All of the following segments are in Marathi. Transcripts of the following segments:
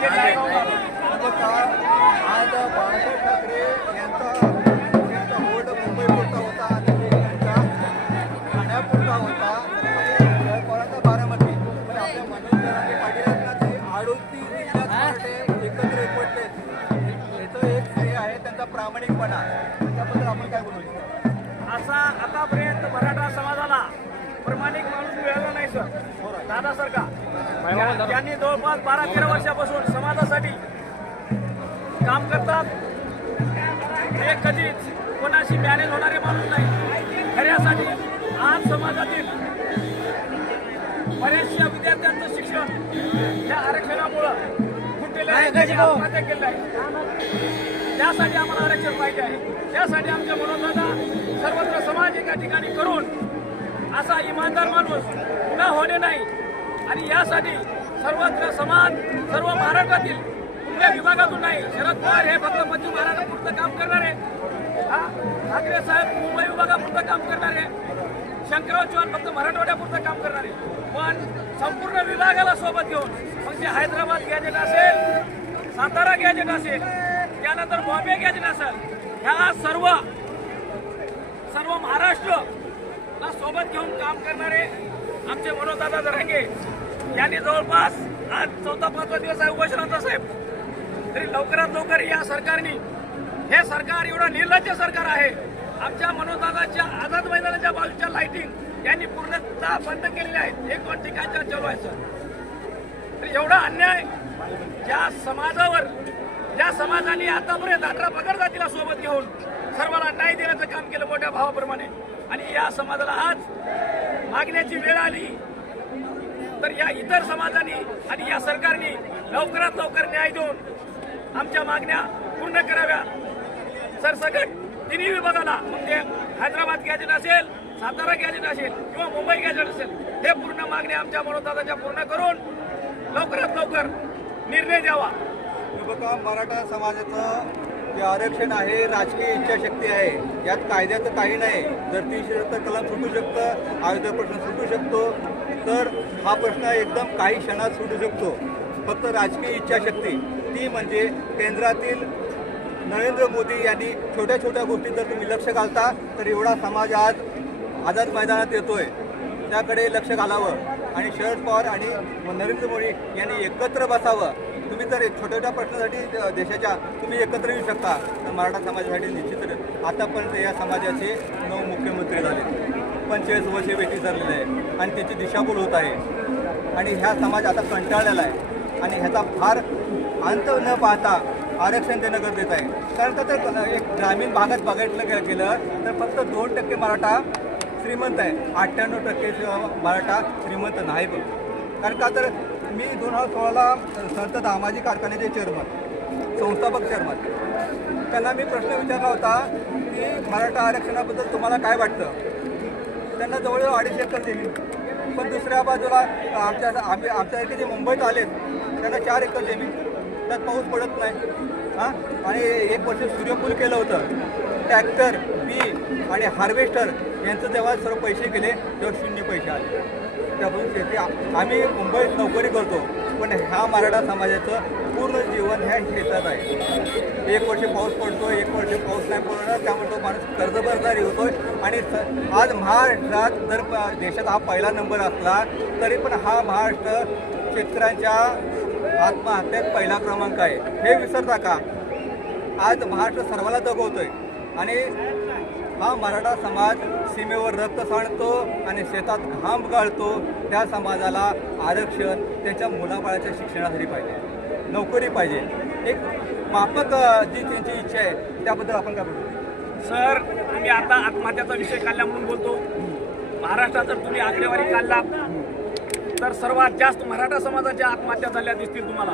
आज बाळासाहेब ठाकरे यांचा बोर्ड मुंबईपुरता होता आणि त्यांचा ठाण्यापुरता होता शरद बारामती. पण आपल्या मनोज जरांगे पाटील ते 38 जिल्ह्यात एकत्र एकवटले. याचं एक श्रेय आहे त्यांचा प्रामाणिकपणा. त्याबद्दल आपण काय बोलू शकतो? असा आतापर्यंत मराठा समाजाला प्रामाणिक माणूस मिळाला नाही सर. दादा सर का त्यांनी जवळपास 12-13 वर्षापासून समाजासाठी काम करतात. हे कधीच कोणाशी मॅनेज होणारे माणूस नाही. खऱ्यासाठी आज समाजातील बऱ्याचशा विद्यार्थ्यांचं शिक्षण या आरक्षणामुळं फुटलेलं आहे, आत्महत्या केलेलं आहे. त्यासाठी आम्हाला आरक्षण पाहिजे आहे. त्यासाठी आमच्या मनोदादा सर्वत्र समाज एका ठिकाणी करून असा इमानदार माणूस पुन्हा होणे नाही. आणि यासाठी सर्वत्र समाज सर्व महाराष्ट्रातील कुठल्या विभागातून नाही. शरद पवार हे फक्त पश्चिम महाराष्ट्रापुरतं काम करणारे, ठाकरे साहेब मुंबई विभागापुरतं काम करणारे, शंकरराव चव्हाण फक्त मराठवाड्यापुरतं काम करणारे. पण संपूर्ण विभागाला सोबत घेऊन मग ते हैदराबाद गॅजेट असेल, सातारा गॅजेट असेल, त्यानंतर बॉम्बे गॅजेट असेल, ह्या सर्व महाराष्ट्रला सोबत घेऊन काम करणारे आमचे मनोजदादा जरांगे यांनी जवळपास आज 4-5 दिवस आहे उपोषणाचा साहेब. तरी लवकरात लवकर या सरकारने, हे सरकार एवढं निर्लज्ज सरकार आहे. आमच्या मनोजदादाच्या आझाद मैदानाच्या बाजूच्या लाइटिंग यांनी पूर्णतः बंद केलेल्या आहेत. 1-2 ठिकाणच्या चालू आहे सर. तर एवढा अन्याय ज्या समाजाने आतापर्यंत 18 पगड जातीला सोबत घेऊन सर्वांना न्याय देण्याचं काम केलं मोठ्या भावाप्रमाणे, आणि या समाजाला आज मागण्याची वेळ आली तर या इतर समाजाने आणि या सरकारने लवकरात लवकर न्याय देऊन आमच्या मागण्या पूर्ण कराव्या. सरसकट तिन्ही विभागाला, मग ते हैदराबाद गॅजेट असेल, सातारा गॅजेट असेल किंवा मुंबई गॅजेट असेल, हे पूर्ण मागण्या आमच्या मनोजदादाच्या पूर्ण करून लवकरात लवकर निर्णय द्यावा. बघा, मराठा समाजाचं जे आरक्षण आहे राजकीय इच्छाशक्ती आहे. यात कायद्याचं काही नाही. जर 370 कलम सुटू शकतं, अयोध्या प्रश्न सुटू शकतो, तर हा प्रश्न एकदम काही क्षणात सुटू शकतो. फक्त राजकीय इच्छाशक्ती, ती म्हणजे केंद्रातील नरेंद्र मोदी यांनी छोट्या छोट्या गोष्टीत जर तुम्ही लक्ष घालता तर एवढा समाज आज आझाद मैदानात येतोय, त्याकडे लक्ष घालावं. आणि शरद पवार आणि नरेंद्र मोदी यांनी एकत्र बसावं. तुम्ही जर छोट्या छोट्या प्रश्नासाठी देशाच्या तुम्ही एकत्र येऊ शकता, तर मराठा समाजासाठी निश्चितच आतापर्यंत या समाजाचे 9 मुख्यमंत्री झाले, 45 वर्षे वेटी धरलेले आहे आणि त्याची दिशाभूल होत आहे. आणि ह्या समाज आता कंटाळलेला आहे आणि ह्याचा फार अंत न पाहता आरक्षण देणं गरजेचं आहे. कारण का तर एक ग्रामीण भागात बघायला गेलं तर फक्त 2% मराठा श्रीमंत आहे, 98% मराठा श्रीमंत नाही. बघ, कारण का तर मी 2016ला संत दामाजी कारखान्याचे चेअरमन, संस्थापक चेअरमन, त्यांना मी प्रश्न विचारला होता की मराठा आरक्षणाबद्दल तुम्हाला काय वाटतं. त्यांना जवळजवळ 2.5 एकर जमीन, पण दुसऱ्या बाजूला आमच्यासारखे जे मुंबईत आलेत त्यांना 4 एकर जमीन, त्यात पाऊस पडत नाही. आणि 1 वर्ष सूर्यफूल केलं होतं. ट्रॅक्टर, बी आणि हार्वेस्टर यांचं जेव्हा सर्व पैसे गेले तेव्हा 0 पैसे आले. त्यापासून शेती आम्ही मुंबईत नोकरी करतो, पण ह्या मराठा समाजाचं पूर्ण जीवन ह्या शेतात आहे. 1 वर्ष पाऊस पडतो, 1 वर्ष पाऊस नाही पडणार, त्यामुळे तो माणूस कर्जबाजारी होतोय. आणि आज महाराष्ट्रात जर देशात हा पहिला नंबर असला तरी पण हा महाराष्ट्र शेतकऱ्यांच्या आत्महत्यात पहिला क्रमांक आहे. हे विसरता का? आज महाराष्ट्र सर्वांना दगवतोय आणि हा मराठा समाज सीमेवर रक्त सांडतो आणि शेतात घाम गाळतो. त्या समाजाला आरक्षण त्यांच्या मुलाबाळाच्या शिक्षणासाठी पाहिजे, नोकरी पाहिजे, एक माफक जी त्यांची इच्छा आहे त्याबद्दल आपण काय बोलतो? सर, तुम्ही आता आत्महत्याचा विषय काढला म्हणून बोलतो. महाराष्ट्रात जर तुम्ही आकडेवारी काढला तर सर्वात जास्त मराठा समाजाच्या आत्महत्या झाल्या दिसतील तुम्हाला.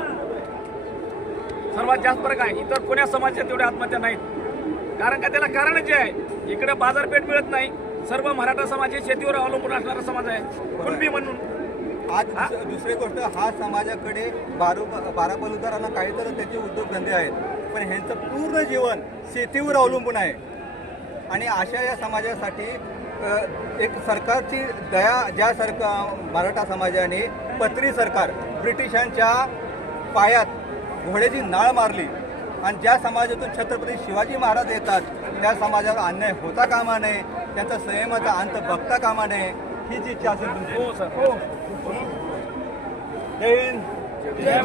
सर्वात जास्त फरक आहे. इतर कोण्या समाजाच्या तेवढ्या आत्महत्या नाहीत. कारण का त्याला कारणच जे आहे, इकडे बाजारपेठ मिळत नाही. सर्व मराठा समाज हे शेतीवर अवलंबून असणारा समाज आहे, कुणबी म्हणून. आज दुसरी गोष्ट, हा समाजाकडे 12 बलुदारांना काहीतरी त्याचे उद्योगधंदे आहेत, पण ह्यांचं पूर्ण जीवन शेतीवर अवलंबून आहे. आणि अशा या समाजासाठी एक सरकारची दया, ज्या मराठा समाजाने पत्री सरकार ब्रिटिशांच्या पायात घोड्याची नाळ मारली आणि ज्या समाजातून छत्रपती शिवाजी महाराज येतात त्या समाजाला अन्याय होता कामा नये, त्याचा संयमाचा अंत बघता कामा नये, हीच इच्छा असेल तुमची. हो सर. जय हिंद. एक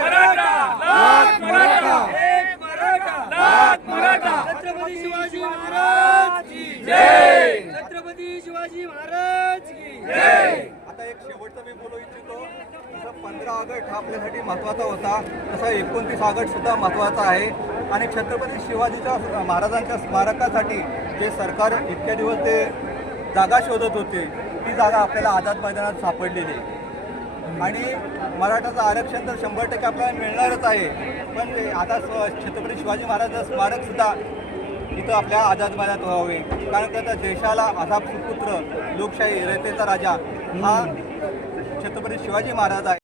मराठा, लाख मराठा, एक मराठा, लाख मराठा. छत्रपती शिवाजी महाराज की जय. छत्रपती शिवाजी महाराज की जय. आता एक शेवटचं मी बोलू इच्छितो. जसं 15 ऑगस्ट हा आपल्यासाठी महत्त्वाचा होता, तसं 29 ऑगस्ट सुद्धा महत्त्वाचा आहे. आणि छत्रपती शिवाजीच्या महाराजांच्या स्मारकासाठी जे सरकार इतक्या दिवस ते जागा शोधत होते, ती जागा आपल्याला आझाद मैदानात सापडलेली आहे. आणि मराठाचं आरक्षण तर 100% आपल्याला मिळणारच आहे. पण ते आता छत्रपती शिवाजी महाराजांचं स्मारकसुद्धा इथं आपल्या आझाद मैदानात व्हावे, कारण त्याचा देशाला आझाद सुपुत्र, लोकशाही रयतेचा राजा हा छत्रपती शिवाजी महाराज आहे.